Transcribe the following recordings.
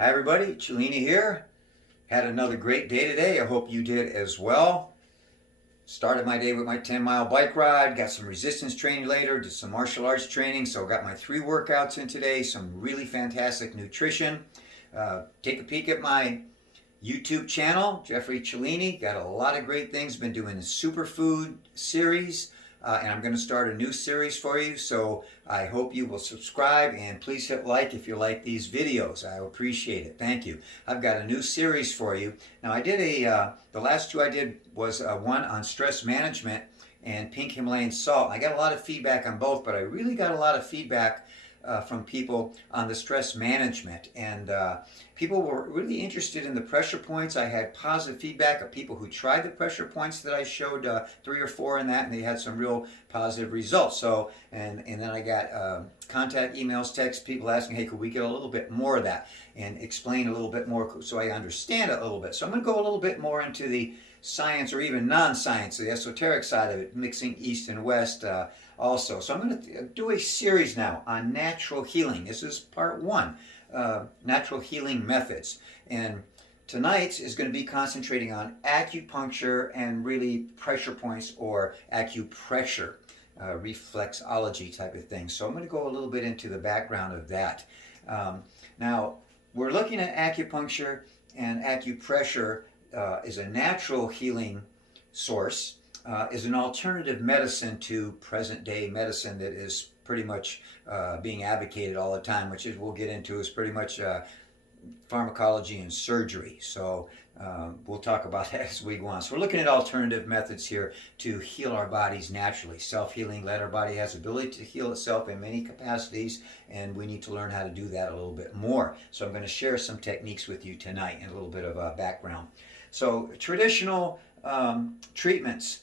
Hi everybody, Cellini here. Had another great day today. I hope you did as well. Started my day with my 10-mile bike ride, got some resistance training later, did some martial arts training, so got my 3 workouts in today, some really fantastic nutrition. Take a peek at my YouTube channel, Jeffrey Cellini. Got a lot of great things, been doing a superfood series. And I'm going to start a new series for you, so I hope you will subscribe and please hit like if you like these videos. I appreciate it. Thank you. I've got a new series for you. Now I did the last 2 I did was one on stress management and pink Himalayan salt. I got a lot of feedback on both, but I really got a lot of feedback from people on the stress management, and people were really interested in the pressure points. I had positive feedback of people who tried the pressure points that I showed 3 or 4 in that, and they had some real positive results. So and then I got contact emails, texts, people asking, hey, could we get a little bit more of that and explain a little bit more so I understand it a little bit. So I'm going to go a little bit more into the science or even non-science, the esoteric side of it, mixing East and West also. So I'm going to do a series now on natural healing. This is part 1, natural healing methods. And tonight's is going to be concentrating on acupuncture and really pressure points or acupressure, reflexology type of thing. So I'm going to go a little bit into the background of that. Now, we're looking at acupuncture and acupressure is a natural healing source, is an alternative medicine to present-day medicine that is pretty much being advocated all the time, which is, we'll get into, is pretty much pharmacology and surgery. So we'll talk about that as we go on. So we're looking at alternative methods here to heal our bodies naturally. Self-healing, that our body has the ability to heal itself in many capacities, and we need to learn how to do that a little bit more. So I'm going to share some techniques with you tonight and a little bit of background. So traditional treatments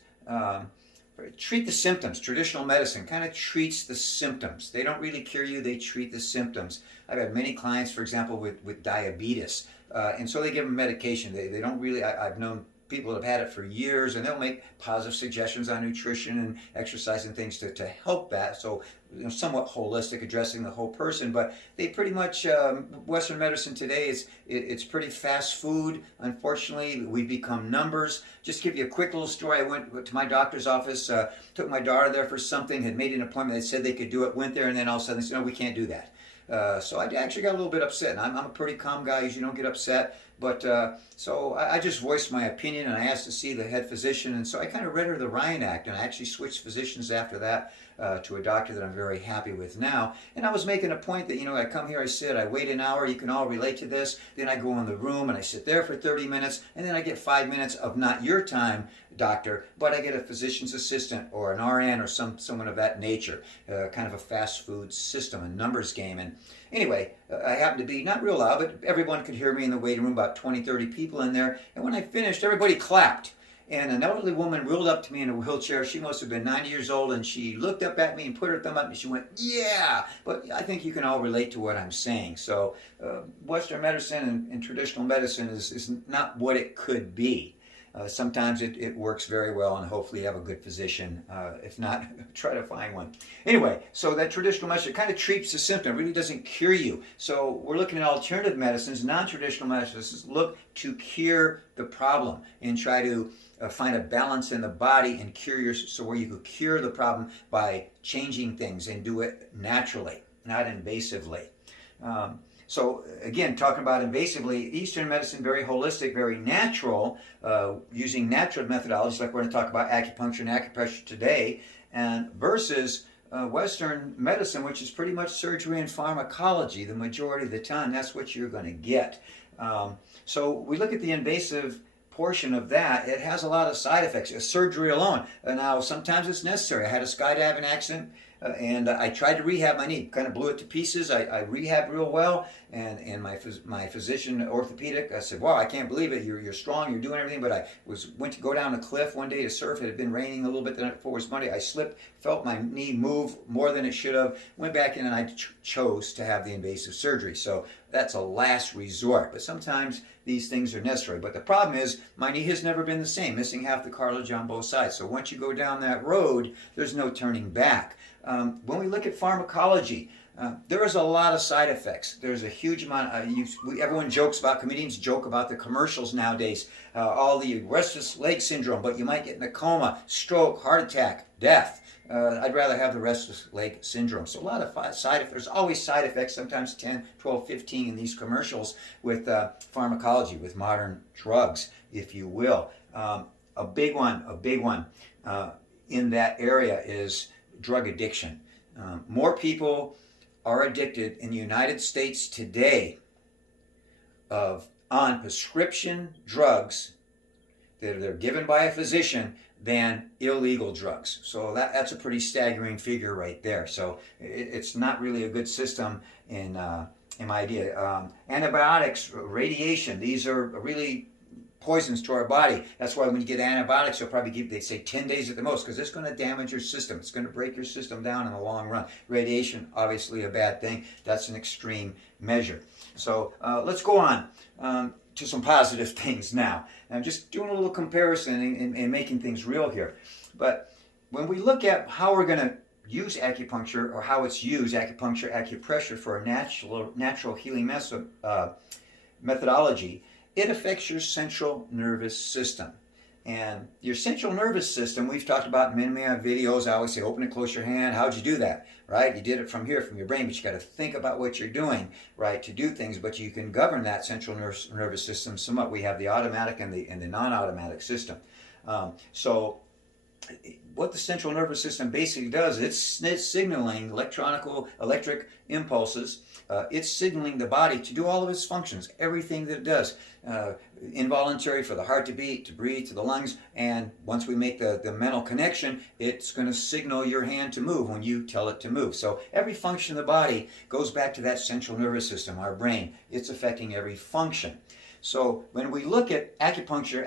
treat the symptoms. Traditional medicine kind of treats the symptoms. They don't really cure you, they treat the symptoms. I've had many clients, for example, with diabetes, and so they give them medication. They don't really, I've known people that have had it for years, and they'll make positive suggestions on nutrition and exercise and things to help that. So, somewhat holistic, addressing the whole person. But they pretty much, Western medicine today it's pretty fast food. Unfortunately, we've become numbers. Just to give you a quick little story, I went to my doctor's office, took my daughter there for something, had made an appointment. They said they could do it, went there, and then all of a sudden they said, no, we can't do that. So I actually got a little bit upset. And I'm a pretty calm guy, usually don't get upset. But so I just voiced my opinion, and I asked to see the head physician. And so I kind of read her the Ryan Act, and I actually switched physicians after that to a doctor that I'm very happy with now. And I was making a point that, I come here, I sit, I wait an hour, you can all relate to this. Then I go in the room and I sit there for 30 minutes, and then I get 5 minutes of not your time, doctor, but I get a physician's assistant or an RN or someone of that nature, kind of a fast food system, a numbers game. And anyway, I happened to be not real loud, but everyone could hear me in the waiting room, about 20, 30 people in there. And when I finished, everybody clapped. And an elderly woman rolled up to me in a wheelchair. She must have been 90 years old, and she looked up at me and put her thumb up, and she went, yeah! But I think you can all relate to what I'm saying. So Western medicine and traditional medicine is not what it could be. Sometimes it works very well, and hopefully you have a good physician. If not, try to find one. Anyway, so that traditional medicine kind of treats the symptom, really doesn't cure you. So we're looking at alternative medicines, non-traditional medicines, look to cure the problem and try to find a balance in the body and so where you could cure the problem by changing things and do it naturally, not invasively. So again, talking about invasively, Eastern medicine, very holistic, very natural, using natural methodologies like we're going to talk about acupuncture and acupressure today, and versus Western medicine, which is pretty much surgery and pharmacology the majority of the time. That's what you're going to get. So we look at the invasive portion of that. It has a lot of side effects. Surgery alone. Now, sometimes it's necessary. I had a skydiving accident. And I tried to rehab my knee, kind of blew it to pieces. I rehabbed real well, and my physician, orthopedic, I said, wow, I can't believe it. You're strong, you're doing everything. But I went to go down a cliff one day to surf. It had been raining a little bit the night before. It was Monday. I slipped, felt my knee move more than it should have, went back in, and I chose to have the invasive surgery. So that's a last resort. But sometimes these things are necessary. But the problem is my knee has never been the same, missing half the cartilage on both sides. So once you go down that road, there's no turning back. When we look at pharmacology, There is a lot of side effects. There's a huge amount. Everyone jokes about, comedians joke about the commercials nowadays, all the restless leg syndrome, but you might get in a coma, stroke, heart attack, death. I'd rather have the restless leg syndrome. So a lot of side effects. There's always side effects, sometimes 10, 12, 15 in these commercials with pharmacology, with modern drugs, if you will. A big one in that area is drug addiction. More people are addicted in the United States today on prescription drugs that are given by a physician than illegal drugs. So that's a pretty staggering figure right there. So it's not really a good system in my idea. Antibiotics, radiation, these are really poisons to our body. That's why when you get antibiotics, you'll probably give, they say 10 days at the most, because it's going to damage your system. It's going to break your system down in the long run. Radiation, obviously a bad thing. That's an extreme measure. So let's go on to some positive things now. I'm just doing a little comparison and making things real here. But when we look at how we're going to use acupuncture, or how it's used, acupuncture, acupressure, for a natural healing methodology, it affects your central nervous system. And your central nervous system, we've talked about in many videos. I always say, open and close your hand. How'd you do that? Right? You did it from here, from your brain, but you got to think about what you're doing, right, to do things. But you can govern that central nervous system somewhat. We have the automatic and the non-automatic system. So what the central nervous system basically does, it's signaling electric impulses. It's signaling the body to do all of its functions, everything that it does. Involuntary, for the heart to beat, to breathe, to the lungs, and once we make the mental connection, it's going to signal your hand to move when you tell it to move. So every function of the body goes back to that central nervous system, our brain. It's affecting every function. So when we look at acupuncture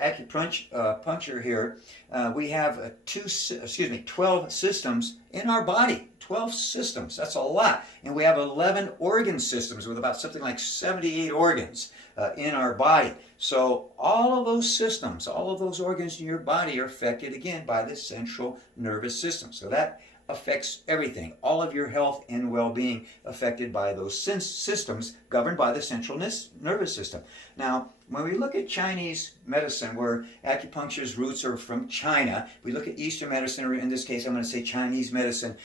here, we have 12 systems in our body. 12 systems, that's a lot. And we have 11 organ systems with about something like 78 organs in our body. So all of those systems, all of those organs in your body are affected again by the central nervous system. So that affects everything. All of your health and well-being affected by those systems governed by the central nervous system. Now, when we look at Chinese medicine, where acupuncture's roots are from China, we look at Eastern medicine, or in this case I'm going to say Chinese medicine.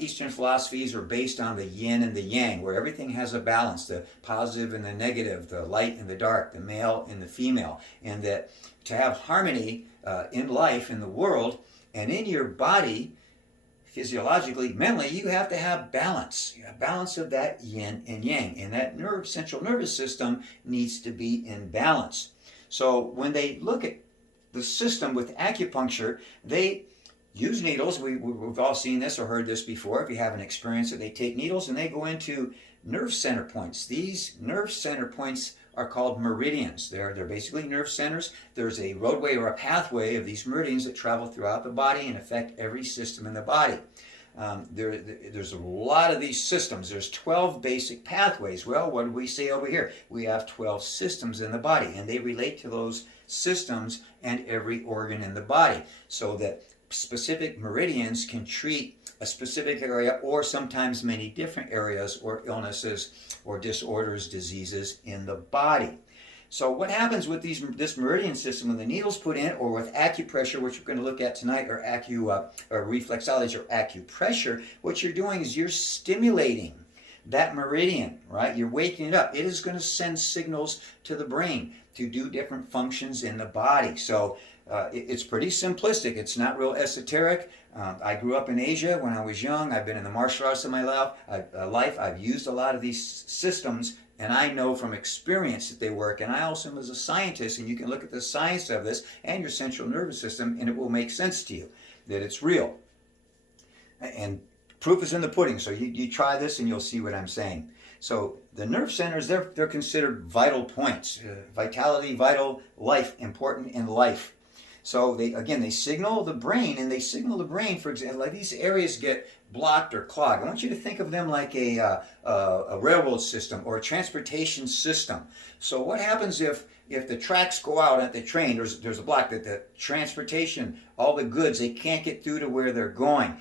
Eastern philosophies are based on the yin and the yang, where everything has a balance, the positive and the negative, the light and the dark, the male and the female, and that to have harmony in life, in the world, and in your body, physiologically, mentally, you have to have balance. You have balance of that yin and yang. And that central nervous system needs to be in balance. So when they look at the system with acupuncture, they use needles. We've all seen this or heard this before. If you haven't experienced it, they take needles and they go into nerve center points. These nerve center points are called meridians. They're basically nerve centers. There's a roadway or a pathway of these meridians that travel throughout the body and affect every system in the body. There's a lot of these systems. There's 12 basic pathways. Well, what do we say over here? We have 12 systems in the body, and they relate to those systems and every organ in the body, so that specific meridians can treat a specific area, or sometimes many different areas or illnesses or disorders, diseases in the body. So what happens with this meridian system when the needle's put in, or with acupressure, which we're going to look at tonight, or reflexology or acupressure, what you're doing is you're stimulating that meridian, right? You're waking it up. It is going to send signals to the brain to do different functions in the body. So it's pretty simplistic. It's not real esoteric. I grew up in Asia when I was young. I've been in the martial arts in my life. I've used a lot of these systems, and I know from experience that they work. And I also am as a scientist, and you can look at the science of this and your central nervous system, and it will make sense to you that it's real. And proof is in the pudding. So you try this and you'll see what I'm saying. So the nerve centers, they're considered vital points. Vitality, vital, life, important in life. So they signal the brain, and they signal the brain, for example, like these areas get blocked or clogged, I want you to think of them like a railroad system or a transportation system. So what happens if the tracks go out at the train, there's a block, that the transportation, all the goods, they can't get through to where they're going.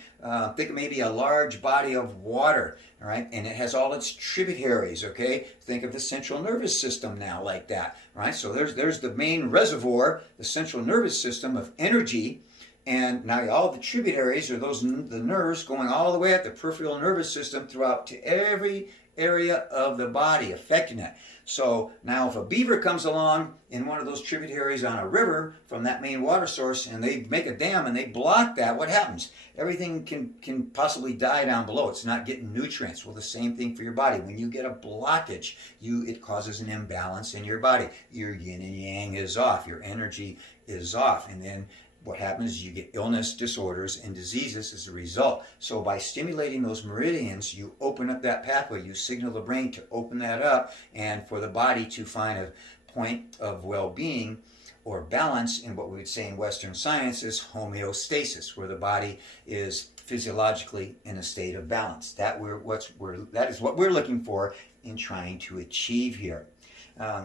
Think of maybe a large body of water, all right, and it has all its tributaries, okay? Think of the central nervous system now like that, right? So there's the main reservoir, the central nervous system of energy, and now all the tributaries are the nerves going all the way up the peripheral nervous system throughout to every area of the body, affecting it. So now if a beaver comes along in one of those tributaries on a river from that main water source and they make a dam and they block that, what happens? Everything can possibly die down below. It's not getting nutrients. Well, the same thing for your body. When you get a blockage, it causes an imbalance in your body. Your yin and yang is off. Your energy is off. And then what happens is you get illness, disorders, and diseases as a result. So by stimulating those meridians, you open up that pathway. You signal the brain to open that up and for the body to find a point of well-being or balance in what we would say in Western science is homeostasis, where the body is physiologically in a state of balance. That is what we're looking for in trying to achieve here.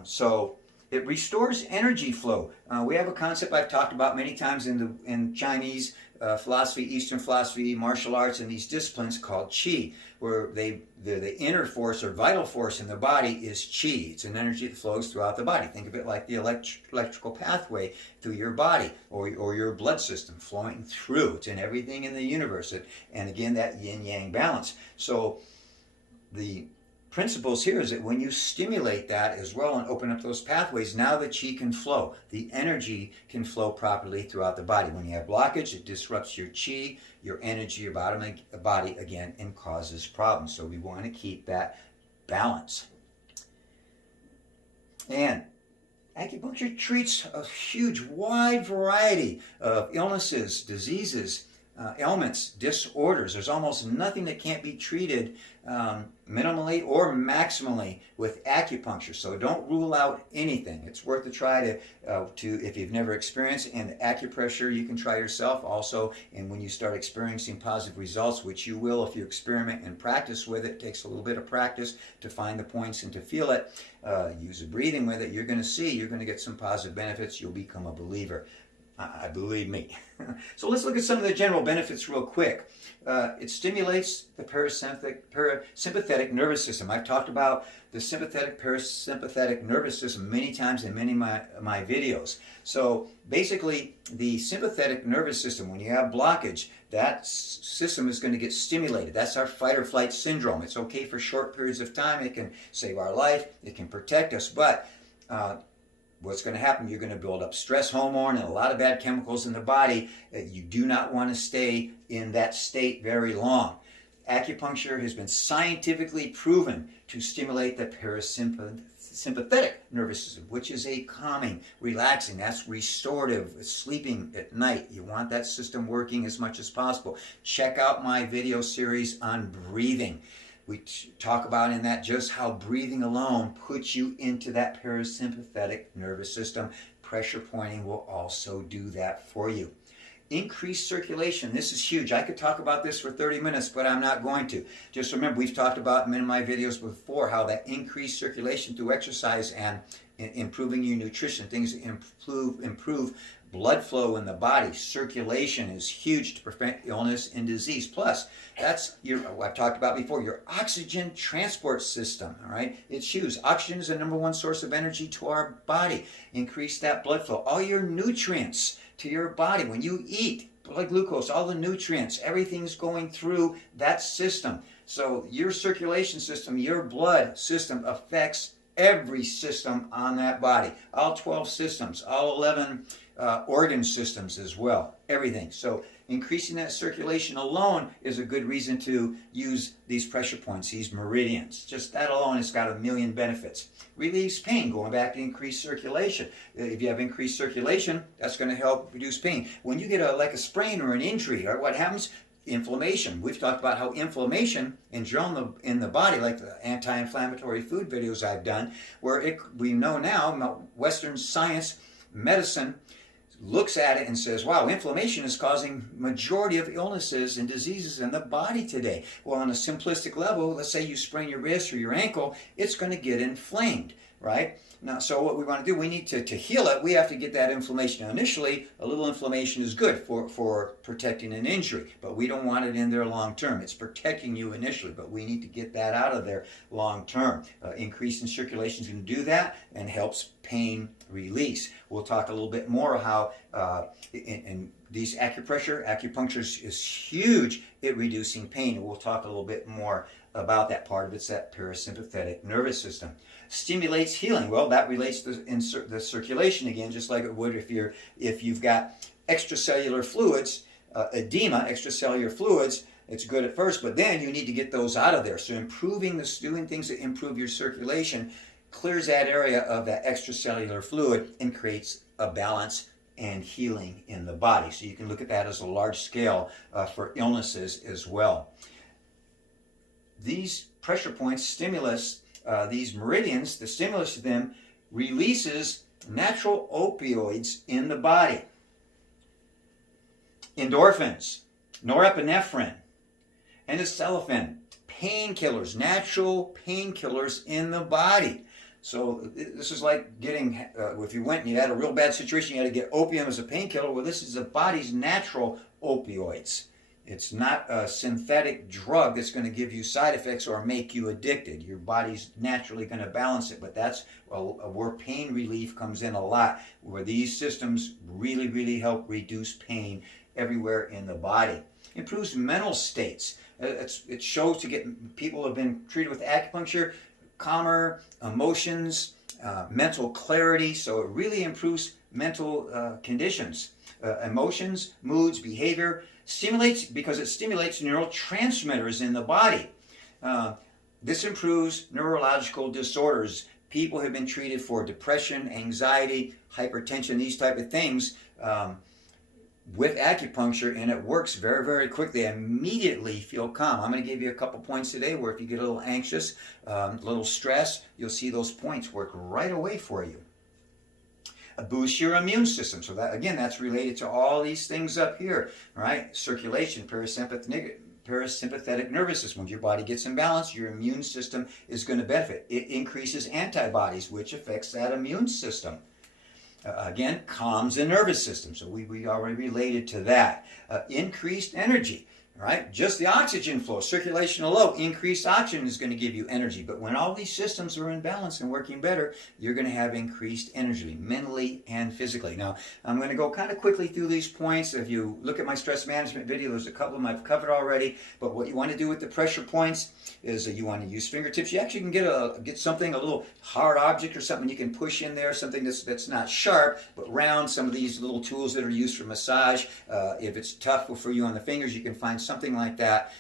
So it restores energy flow. We have a concept I've talked about many times in Chinese philosophy, Eastern philosophy, martial arts, and these disciplines called qi, where the inner force or vital force in the body is qi. It's an energy that flows throughout the body. Think of it like the electrical pathway through your body or your blood system flowing through. It's in everything in the universe. And again, that yin-yang balance. So the principles here is that when you stimulate that as well and open up those pathways, now the qi can flow. The energy can flow properly throughout the body. When you have blockage, it disrupts your qi, your energy, your body again, and causes problems. So we want to keep that balance. And acupuncture treats a huge, wide variety of illnesses, diseases, ailments, disorders. There's almost nothing that can't be treated minimally or maximally with acupuncture. So don't rule out anything. It's worth a try to if you've never experienced. And acupressure you can try yourself also. And when you start experiencing positive results, which you will if you experiment and practice with it, it takes a little bit of practice to find the points and to feel it. Use a breathing with it. You're going to get some positive benefits. You'll become a believer. I believe me. So let's look at some of the general benefits real quick. It stimulates the parasympathetic nervous system. I've talked about the sympathetic, parasympathetic nervous system many times in many of my videos. So basically, the sympathetic nervous system, when you have blockage, that system is going to get stimulated. That's our fight or flight syndrome. It's okay for short periods of time. It can save our life. It can protect us. But what's going to happen, you're going to build up stress hormone and a lot of bad chemicals in the body. You do not want to stay in that state very long. Acupuncture has been scientifically proven to stimulate the parasympathetic nervous system, which is a calming, relaxing, that's restorative, sleeping at night. You want that system working as much as possible. Check out my video series on breathing. We talk about in that just how breathing alone puts you into that parasympathetic nervous system. Pressure pointing will also do that for you. Increased circulation. This is huge. I could talk about this for 30 minutes, but I'm not going to. Just remember, we've talked about in many of my videos before how that increased circulation through exercise and improving your nutrition, things that improve blood flow in the body. Circulation is huge to prevent illness and disease. Plus, that's I've talked about before, your oxygen transport system, all right? It's huge. Oxygen is the #1 source of energy to our body. Increase that blood flow. All your nutrients to your body. When you eat, blood glucose, all the nutrients, everything's going through that system. So your circulation system, your blood system affects every system on that body. All 12 systems, all 11 organ systems as well, everything. So increasing that circulation alone is a good reason to use these pressure points, these meridians. Just that alone has got a million benefits. Relieves pain, going back to increased circulation. If you have increased circulation, that's going to help reduce pain. When you get like a sprain or an injury, or what happens? Inflammation. We've talked about how inflammation in the body, like the anti-inflammatory food videos I've done, where we know now, Western science, medicine, looks at it and says, wow, inflammation is causing majority of illnesses and diseases in the body today. Well, on a simplistic level, let's say you sprain your wrist or your ankle, it's going to get inflamed, right? Now, so what we want to do, we need to heal it, we have to get that inflammation. Now, initially, a little inflammation is good for protecting an injury, but we don't want it in there long term. It's protecting you initially, but we need to get that out of there long term. Increase in circulation is going to do that and helps pain release. We'll talk a little bit more how in these acupuncture is huge at reducing pain, and we'll talk a little bit more about that. Part of it's that parasympathetic nervous system. Stimulates healing. Well, that relates to the circulation again, just like it would if you've got extracellular fluids, edema, extracellular fluids. It's good at first, but then you need to get those out of there. So doing things that improve your circulation clears that area of that extracellular fluid and creates a balance and healing in the body. So you can look at that as a large scale for illnesses as well. These pressure points, stimulus, these meridians, the stimulus to them releases natural opioids in the body. Endorphins, norepinephrine, N-acetylphen, painkillers, natural painkillers in the body. So this is like getting, if you went and you had a real bad situation, you had to get opium as a painkiller. Well, this is the body's natural opioids. It's not a synthetic drug that's going to give you side effects or make you addicted. Your body's naturally going to balance it, but that's where pain relief comes in a lot, where these systems really, really help reduce pain everywhere in the body. Improves mental states. It shows to get people who have been treated with acupuncture calmer emotions, mental clarity, so it really improves mental conditions, emotions, moods, behavior. Because it stimulates neurotransmitters in the body. This improves neurological disorders. People have been treated for depression, anxiety, hypertension, these type of things with acupuncture, and it works very, very quickly. They immediately feel calm. I'm going to give you a couple points today where if you get a little anxious, a little stress, you'll see those points work right away for you. Boost your immune system. So that, again, that's related to all these things up here, right? Circulation, parasympathetic nervous system. When your body gets in balance, your immune system is going to benefit. It increases antibodies, which affects that immune system. Again, calms the nervous system. So we already related to that. Increased energy. Right? Just the oxygen flow, circulation low, increased oxygen is going to give you energy. But when all these systems are in balance and working better, you're going to have increased energy, mentally and physically. Now, I'm going to go kind of quickly through these points. If you look at my stress management video, there's a couple of them I've covered already. But what you want to do with the pressure points is you want to use fingertips. You actually can get something, a little hard object or something you can push in there, something that's not sharp, but round. Some of these little tools that are used for massage. If it's tough for you on the fingers, you can find something like that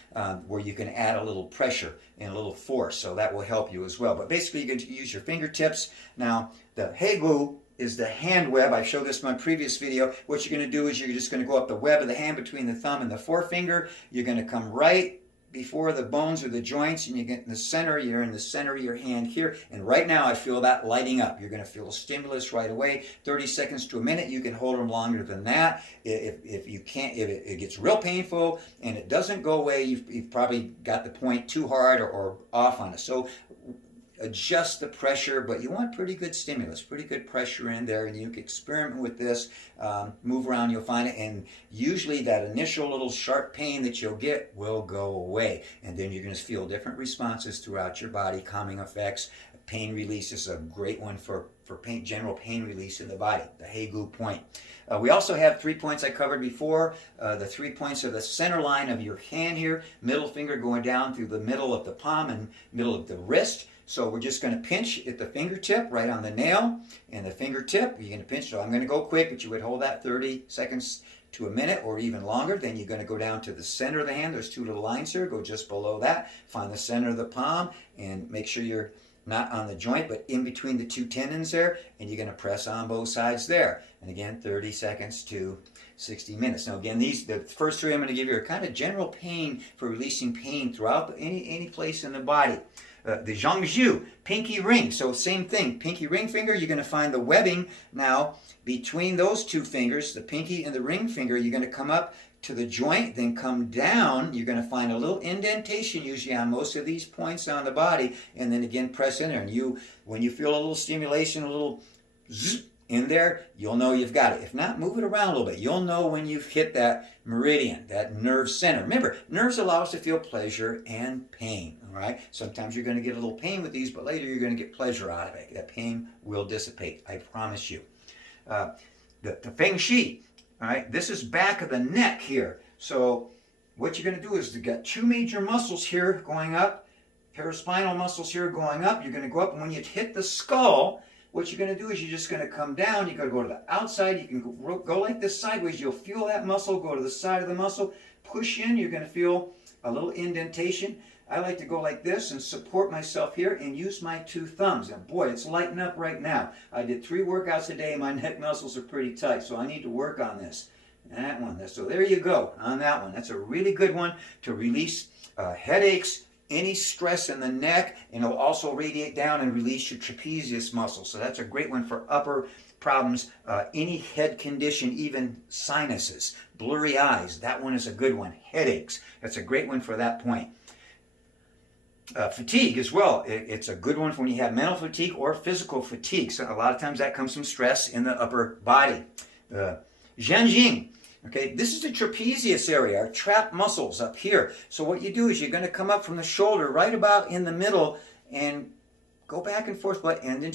where you can add a little pressure and a little force, so that will help you as well. But basically, you can use your fingertips. Now, the Hegu is the hand web. I showed this in my previous video. What you're going to do is you're just going to go up the web of the hand between the thumb and the forefinger. You're going to come right before the bones or the joints, and you get in the center. You're in the center of your hand here, and right now I feel that lighting up. You're going to feel a stimulus right away. 30 seconds to a minute. You can hold them longer than that. If you can't, if it gets real painful and it doesn't go away, you've probably got the point too hard or off on it. So adjust the pressure, but you want pretty good stimulus, pretty good pressure in there, and you can experiment with this, move around, you'll find it, and usually that initial little sharp pain that you'll get will go away, and then you're going to feel different responses throughout your body, calming effects. Pain release is a great one for pain, general pain release in the body, the Hegu point. We also have 3 points I covered before. The 3 points are the center line of your hand here, middle finger going down through the middle of the palm and middle of the wrist. So we're just going to pinch at the fingertip, right on the nail, and the fingertip, you're going to pinch. So I'm going to go quick, but you would hold that 30 seconds to a minute or even longer. Then you're going to go down to the center of the hand. There's 2 little lines here. Go just below that. Find the center of the palm and make sure you're not on the joint, but in between the 2 tendons there, and you're going to press on both sides there. And again, 30 seconds to 60 minutes. Now again, the first 3 I'm going to give you are kind of general pain for releasing pain throughout any place in the body. the Zhangzhu, pinky ring. So same thing, pinky ring finger, you're going to find the webbing now between those two fingers, the pinky and the ring finger. You're going to come up to the joint, then come down. You're going to find a little indentation usually on most of these points on the body, and then again press in there. And when you feel a little stimulation, a little zzz in there, you'll know you've got it. If not, move it around a little bit. You'll know when you've hit that meridian, that nerve center. Remember, nerves allow us to feel pleasure and pain, all right? Sometimes you're going to get a little pain with these, but later you're going to get pleasure out of it. That pain will dissipate, I promise you. The Feng Shi, all right, this is back of the neck here. So what you're going to do is you've got two major muscles here going up, paraspinal muscles here going up. You're going to go up, and when you hit the skull, what you're going to do is you're just going to come down. You're going to go to the outside. You can go like this sideways. You'll feel that muscle. Go to the side of the muscle. Push in. You're going to feel a little indentation. I like to go like this and support myself here and use my two thumbs. And boy, it's lighting up right now. I did 3 workouts a day. My neck muscles are pretty tight, so I need to work on this. That one. So there you go on that one. That's a really good one to release headaches, any stress in the neck, and it'll also radiate down and release your trapezius muscle. So that's a great one for upper problems, any head condition, even sinuses, blurry eyes. That one is a good one. Headaches. That's a great one for that point. Fatigue as well. It's a good one for when you have mental fatigue or physical fatigue. So a lot of times that comes from stress in the upper body. Zhenjing. Okay, this is the trapezius area, our trap muscles up here. So what you do is you're going to come up from the shoulder right about in the middle and go back and forth, and then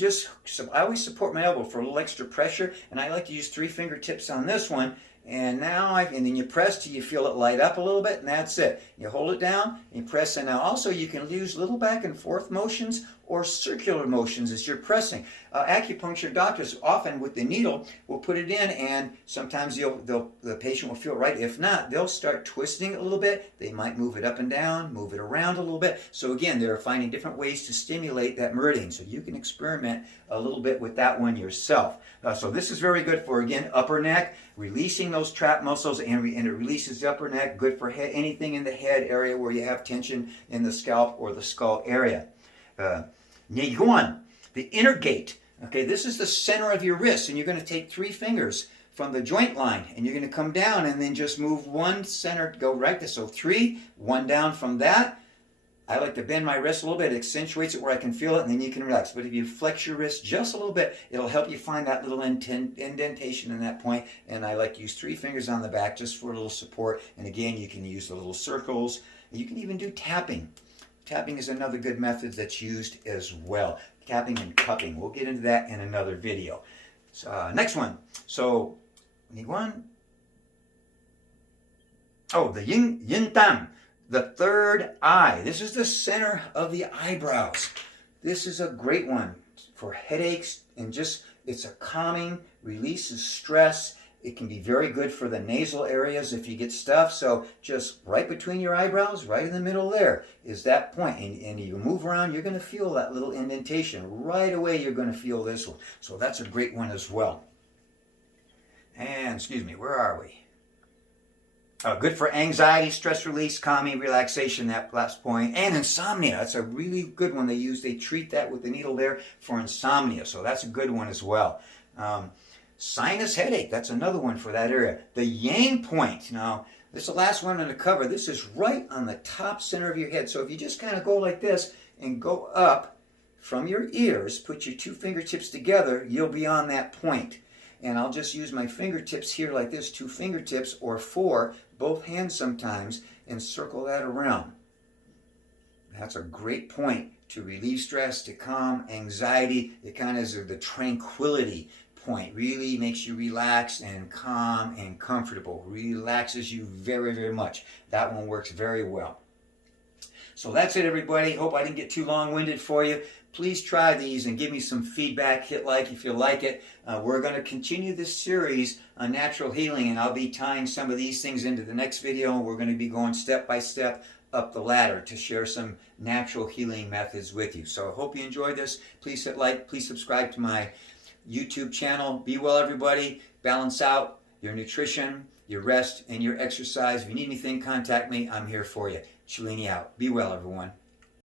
I always support my elbow for a little extra pressure, and I like to use 3 fingertips on this one. And and then you press till you feel it light up a little bit, and that's it. You hold it down, and you press, and now also you can use little back and forth motions or circular motions as you're pressing. Acupuncture doctors often with the needle will put it in, and sometimes the patient will feel right. If not, they'll start twisting it a little bit. They might move it up and down, move it around a little bit. So again, they're finding different ways to stimulate that meridian. So you can experiment a little bit with that one yourself. So this is very good for, again, upper neck, releasing those trap muscles, and it releases the upper neck, good for anything in the head area where you have tension in the scalp or the skull area. Niguan, the inner gate. Okay, this is the center of your wrist, and you're going to take 3 fingers from the joint line, and you're going to come down and then just move one center, go right there. So 3, 1 down from that. I like to bend my wrist a little bit. It accentuates it where I can feel it, and then you can relax. But if you flex your wrist just a little bit, it'll help you find that little indentation in that point. And I like to use 3 fingers on the back just for a little support. And again, you can use the little circles. You can even do tapping. Tapping is another good method that's used as well. Tapping and cupping. We'll get into that in another video. So, next one. So, one. Oh, the yin tam. The third eye. This is the center of the eyebrows. This is a great one for headaches, and it's a calming, releases stress. It can be very good for the nasal areas if you get stuff. So just right between your eyebrows, right in the middle there, is that point. And you move around, you're going to feel that little indentation. Right away, you're going to feel this one. So that's a great one as well. And, excuse me, where are we? Good for anxiety, stress release, calming, relaxation, that last point. And insomnia. That's a really good one they treat that with the needle there for insomnia. So that's a good one as well. Sinus headache. That's another one for that area. The yang point. Now, this is the last one on the cover. This is right on the top center of your head. So if you just kind of go like this and go up from your ears, put your 2 fingertips together, you'll be on that point. And I'll just use my fingertips here like this, 2 fingertips or 4, both hands sometimes, and circle that around. That's a great point to relieve stress, to calm anxiety. It kind of is the tranquility point. Really makes you relax and calm and comfortable. Relaxes you very, very much. That one works very well. So that's it, everybody. Hope I didn't get too long-winded for you. Please try these and give me some feedback. Hit like if you like it. We're going to continue this series on natural healing, and I'll be tying some of these things into the next video. We're going to be going step by step up the ladder to share some natural healing methods with you. So I hope you enjoyed this. Please hit like. Please subscribe to my YouTube channel. Be well, everybody. Balance out your nutrition, your rest, and your exercise. If you need anything, contact me. I'm here for you. Cellini out. Be well, everyone.